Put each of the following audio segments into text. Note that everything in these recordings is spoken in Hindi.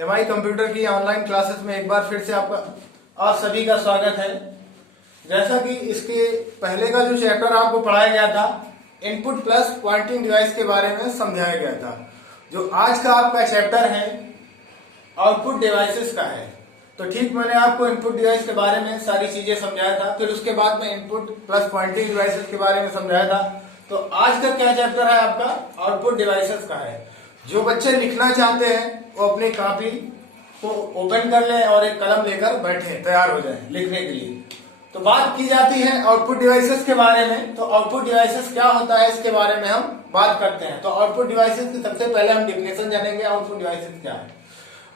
एमआई कंप्यूटर की ऑनलाइन क्लासेस में एक बार फिर से आप सभी का स्वागत है। जैसा कि इसके पहले का जो चैप्टर आपको पढ़ाया गया था, इनपुट प्लस पॉइंटिंग डिवाइस के बारे में समझाया गया था। जो आज का आपका चैप्टर है आउटपुट डिवाइसेस का है। तो ठीक मैंने आपको इनपुट डिवाइस के बारे में सारी चीजें समझाया था, फिर उसके बाद में इनपुट प्लस पॉइंटिंग डिवाइसेस के बारे में समझाया था। तो आज का क्या चैप्टर है आपका आउटपुट डिवाइसेस का है। जो बच्चे लिखना चाहते हैं वो अपनी कॉपी को ओपन कर लें और एक कलम लेकर बैठे तैयार हो जाएं लिखने के लिए। तो बात की जाती है आउटपुट डिवाइसेस के बारे में। तो आउटपुट डिवाइसेस क्या होता है इसके बारे में हम बात करते हैं। तो आउटपुट डिवाइसेस की सबसे पहले हम डिफिनेशन जानेंगे। आउटपुट डिवाइसेस क्या है?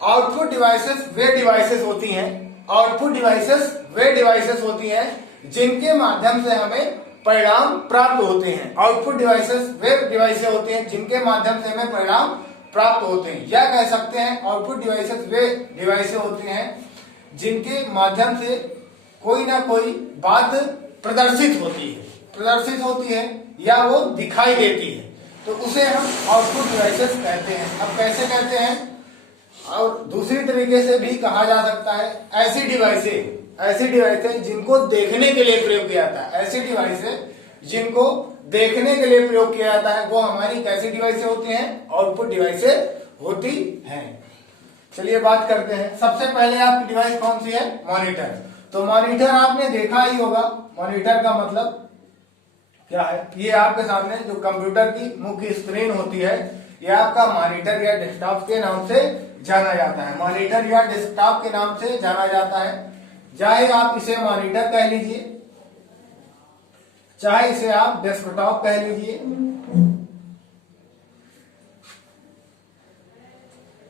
आउटपुट डिवाइसेस वे डिवाइसेस होती हैं। आउटपुट डिवाइसेस वे डिवाइसेस होती हैं जिनके माध्यम से हमें परिणाम प्राप्त होते हैं। आउटपुट डिवाइसेस वे डिवाइसेस होती हैं जिनके माध्यम से हमें परिणाम प्राप्त होते हैं, या कह सकते हैं आउटपुट डिवाइसेस वे डिवाइसेस होती हैं जिनके माध्यम से कोई ना कोई बात प्रदर्शित होती है या वो दिखाई देती है। तो उसे हम आउटपुट डिवाइसेस कहते हैं। अब कैसे कहते हैं? और दूसरी तरीके से भी कहा जा सकता है ऐसी डिवाइसेस जिनको देखने के लिए प्रयोग किया जाता है। ऐसी डिवाइसेस जिनको देखने के लिए प्रयोग किया जाता है वो हमारी कैसी डिवाइसेस होती हैं? आउटपुट डिवाइसेस होती हैं। चलिए बात करते हैं। सबसे पहले आपकी डिवाइस कौन सी है? मॉनिटर। तो मॉनिटर आपने देखा ही होगा। मॉनिटर का मतलब क्या है? ये आपके सामने जो कंप्यूटर की मुख्य स्क्रीन होती है, ये आपका मॉनिटर या डेस्कटॉप के नाम से जाना जाता है। मॉनिटर या डेस्कटॉप के नाम से जाना जाता है। चाहे आप इसे मॉनिटर कह लीजिए, चाहे इसे आप डेस्कटॉप कह लीजिए,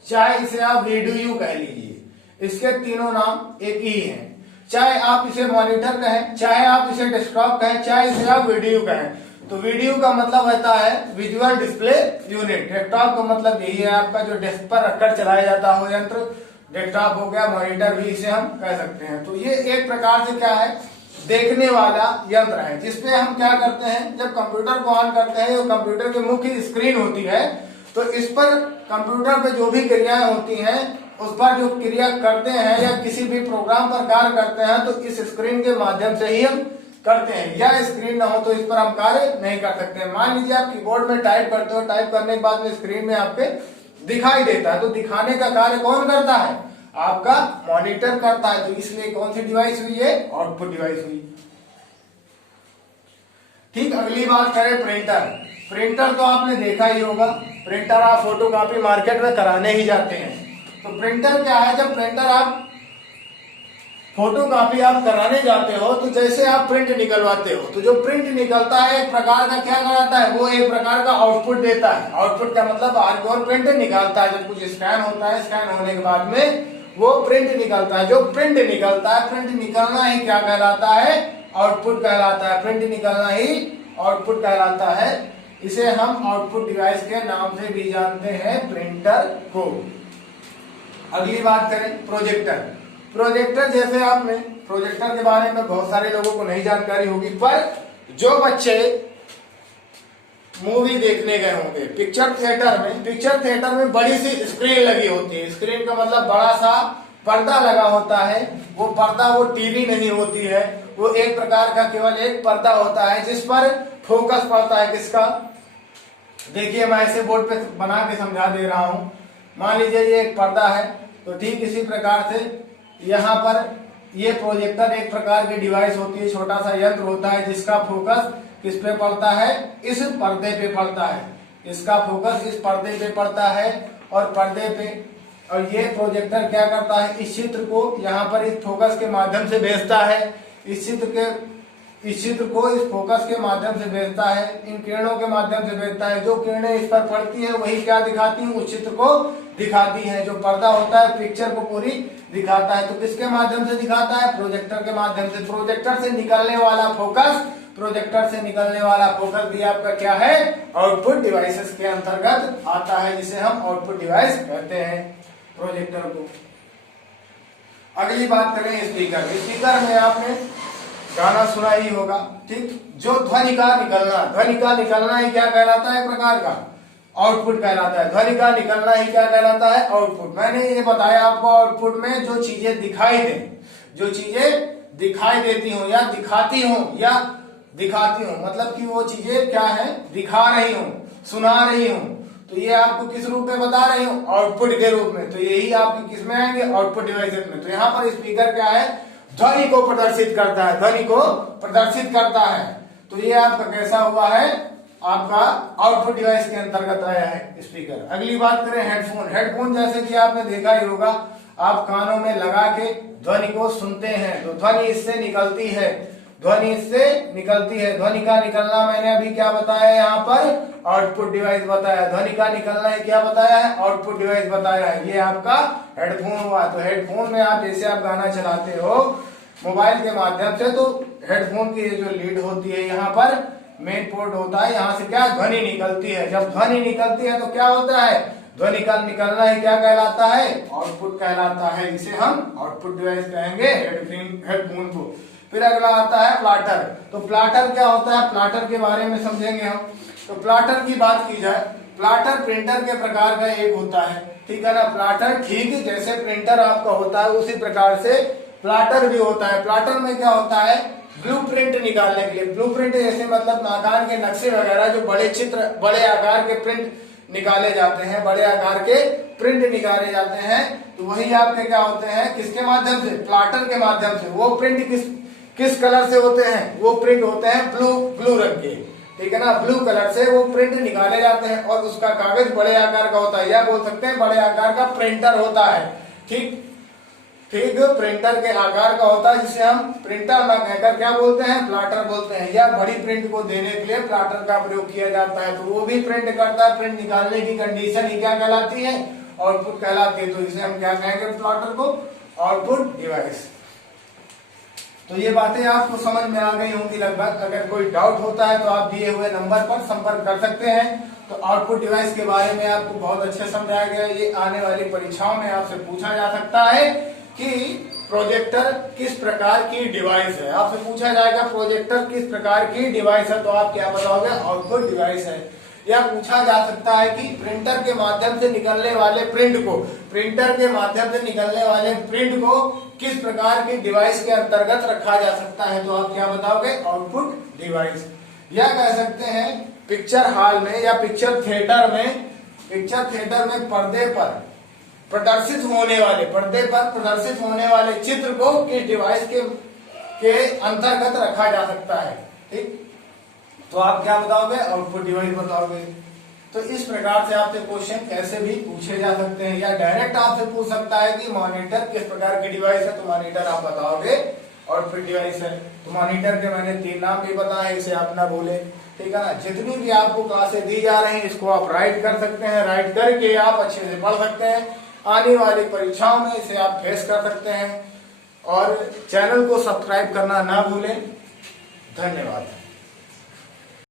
चाहे इसे आप वीडीयू कह लीजिए। इसके तीनों नाम एक ही हैं। चाहे आप इसे मॉनिटर कहें, चाहे आप इसे डेस्कटॉप कहें, चाहे इसे आप वीडियो कहें। तो वीडियो का मतलब होता है विजुअल डिस्प्ले यूनिट। डेस्कटॉप का मतलब यही है आपका जो डेस्क पर रखकर चलाया जाता हो यंत्र। डेस्कटॉप हो गया, मॉनिटर भी इसे हम कह सकते हैं। तो ये एक प्रकार से क्या है? देखने वाला यंत्र है, जिसपे हम क्या करते हैं, जब कंप्यूटर को ऑन करते हैं, जो कंप्यूटर की मुख्य स्क्रीन होती है, तो इस पर कंप्यूटर पे जो भी क्रियाएं होती हैं, उस पर जो क्रिया करते हैं या किसी भी प्रोग्राम पर कार्य करते हैं, तो इस स्क्रीन के माध्यम से ही हम करते हैं। या स्क्रीन ना हो तो इस पर हम कार्य नहीं कर सकते। मान लीजिए आप कीबोर्ड में टाइप करते हो, टाइप करने के बाद में स्क्रीन में आपके दिखाई देता है, तो दिखाने का कार्य कौन करता है? आपका मॉनिटर करता है। तो इसलिए कौन सी डिवाइस हुई है? आउटपुट डिवाइस हुई। ठीक, अगली बात करें प्रिंटर। प्रिंटर तो आपने देखा ही होगा। प्रिंटर आप फोटो कॉपी मार्केट में कराने ही जाते हैं। तो प्रिंटर क्या है? जब प्रिंटर आप फोटो कॉपी आप कराने जाते हो, तो जैसे आप प्रिंट निकलवाते हो, तो जो प्रिंट निकलता है एक प्रकार का क्या कराता है? वो एक प्रकार का आउटपुट देता है। आउटपुट का मतलब और प्रिंट निकालता है। जब कुछ स्कैन होता है, स्कैन होने के बाद में वो प्रिंट निकलता है। जो प्रिंट निकलता है, प्रिंट निकलना ही क्या कहलाता है? आउटपुट कहलाता है। प्रिंट निकलना ही आउटपुट कहलाता है। इसे हम आउटपुट डिवाइस के नाम से भी जानते हैं, प्रिंटर को। अगली बात करें प्रोजेक्टर। प्रोजेक्टर जैसे आपने प्रोजेक्टर के बारे में बहुत सारे लोगों को नहीं जानकारी होगी, पर जो बच्चे मूवी देखने गए होंगे पिक्चर थिएटर में बड़ी सी स्क्रीन लगी होती है। स्क्रीन का मतलब बड़ा सा पर्दा लगा होता है। वो पर्दा वो टीवी नहीं होती है, वो एक प्रकार का केवल एक पर्दा होता है जिस पर फोकस पड़ता है। किसका? देखिए मैं ऐसे बोर्ड पे बना के समझा दे रहा हूं। मान लीजिए ये एक पर्दा है, तो ठीक इसी प्रकार से यहाँ पर ये प्रोजेक्टर एक प्रकार की डिवाइस होती है, छोटा सा यंत्र होता है जिसका फोकस किस पे पड़ता है? इस पर्दे पे पड़ता है। इसका फोकस इस पर्दे पे पड़ता है और पर्दे पे, और ये प्रोजेक्टर क्या करता है? इस चित्र को यहाँ पर इस फोकस के माध्यम से भेजता है। इस चित्र को इस फोकस के माध्यम से भेजता है, इन किरणों के माध्यम से भेजता है। जो किरणें इस पर पड़ती है वही क्या दिखाती है? उस चित्र को दिखाती है। जो पर्दा होता है पिक्चर को पूरी दिखाता है। तो किसके माध्यम से दिखाता है? प्रोजेक्टर के माध्यम से। प्रोजेक्टर से निकलने वाला फोकस भी आपका क्या है? आउटपुट डिवाइसेस के अंतर्गत आता है, जिसे हम आउटपुट डिवाइस कहते हैं प्रोजेक्टर को। अगली बात करें स्पीकर। स्पीकर में आपने गाना सुना ही होगा। ठीक, जो ध्वनि का निकलना ही क्या कहलाता है? एक प्रकार का आउटपुट कहलाता है। ध्वनि का निकलना ही क्या कहलाता है? आउटपुट। मैंने ये बताया आपको, आउटपुट में जो चीजें दिखाई दें, जो चीजें दिखाई देती हो या दिखाती हो या दिखाती हो, मतलब कि वो चीजें क्या है? दिखा रही हो, सुना रही हो, तो ये आपको किस रूप में बता रही हूँ? आउटपुट के रूप में। तो यही आपके किस में आएंगे? आउटपुट डिवाइसेस में। तो यहाँ पर स्पीकर क्या है? ध्वनि को प्रदर्शित करता है, ध्वनि को प्रदर्शित करता है। तो ये आपका कैसा हुआ है? आपका आउटपुट डिवाइस के अंतर्गत आया है स्पीकर। अगली बात करें हेडफोन। हेडफोन जैसे कि आपने देखा ही होगा, आप कानों में लगा के ध्वनि को सुनते हैं, तो ध्वनि इससे निकलती है, ध्वनि इससे निकलती है। ध्वनि का निकलना मैंने अभी क्या बताया? यहाँ पर आउटपुट डिवाइस बताया। ध्वनि का निकलना है क्या बताया है? आउटपुट डिवाइस बताया है। ये आपका हेडफोन हुआ। तो हेडफोन में आप जैसे आप गाना चलाते हो मोबाइल के माध्यम से, तो हेडफोन की जो लीड होती है, यहाँ पर मेन पोर्ट होता है, यहाँ से क्या ध्वनि निकलती है। जब ध्वनि निकलती है तो क्या होता है? ध्वनि का निकलना है क्या कहलाता है? आउटपुट कहलाता है। इसे हम आउटपुट डिवाइस कहेंगे हेडफोन को। फिर अगला आता है प्लाटर। तो प्लाटर क्या होता है? प्लाटर के बारे में समझेंगे हम। तो प्लाटर की बात की जाए, प्लाटर प्रिंटर के प्रकार का एक होता है, ठीक है ना। प्लाटर ठीक जैसे प्रिंटर आपका होता है उसी प्रकार से प्लाटर भी होता है। प्लाटर में क्या होता है? ब्लूप्रिंट निकालने के लिए। ब्लूप्रिंट जैसे मतलब मकान के नक्शे वगैरह, जो बड़े चित्र, बड़े आकार के प्रिंट निकाले जाते हैं, बड़े आकार के प्रिंट निकाले जाते हैं, तो वही आपके क्या होते हैं? किसके माध्यम से? प्लाटर के माध्यम से। वो प्रिंट किस कलर से होते हैं? वो प्रिंट होते हैं ब्लू रंग के, ठीक है ना। ब्लू कलर से वो प्रिंट निकाले जाते हैं और उसका कागज बड़े आकार का होता है, या बोल सकते हैं बड़े आकार का प्रिंटर होता है। ठीक ठीक, प्रिंटर के आकार का होता है, जिसे हम प्रिंटर ना कहकर क्या बोलते हैं? प्लाटर बोलते हैं। या बड़ी प्रिंट को देने के लिए प्लाटर का प्रयोग किया जाता है। तो वो भी प्रिंट करता है। प्रिंट निकालने की कंडीशन ही क्या कहलाती है? आउटपुट कहलाती है। तो इसे हम क्या कहेंगे? प्लाटर को आउटपुट डिवाइस। तो ये बातें आपको समझ में आ गई होंगी लगभग। अगर कोई डाउट होता है तो आप दिए हुए नंबर पर संपर्क कर सकते हैं। तो आउटपुट डिवाइस के बारे में आपको बहुत अच्छे समझाया गया। ये आने वाली परीक्षाओं में आपसे पूछा जा सकता है कि प्रोजेक्टर किस प्रकार की डिवाइस है। आपसे पूछा जाएगा प्रोजेक्टर किस प्रकार की डिवाइस है, तो आप क्या बताओगे? आउटपुट डिवाइस है। या पूछा जा सकता है कि प्रिंटर के माध्यम से निकलने वाले प्रिंट को, प्रिंटर के माध्यम से निकलने वाले प्रिंट को किस प्रकार की डिवाइस के अंतर्गत रखा जा सकता है, तो आप क्या बताओगे? Output device. या कह सकते हैं पिक्चर हॉल में या पिक्चर थिएटर में पर्दे पर प्रदर्शित होने वाले चित्र को किस डिवाइस के अंतर्गत रखा जा सकता है। ठीक, तो आप क्या बताओगे? आउटपुट डिवाइस बताओगे। तो इस प्रकार से आपसे क्वेश्चन कैसे भी पूछे जा सकते हैं। या डायरेक्ट आपसे पूछ सकता है कि मॉनिटर किस प्रकार की डिवाइस है, तो मॉनिटर आप बताओगे आउटपुट डिवाइस है। तो मॉनिटर के मैंने 3 नाम भी बताए, इसे आप ना भूले, ठीक है ना। जितनी भी आपको क्लासें दी जा रही हैं इसको आप राइट कर सकते हैं। राइट करके आप अच्छे से पढ़ सकते हैं। आने वाली परीक्षाओं में इसे आप फेस कर सकते हैं। और चैनल को सब्सक्राइब करना ना भूलें। धन्यवाद।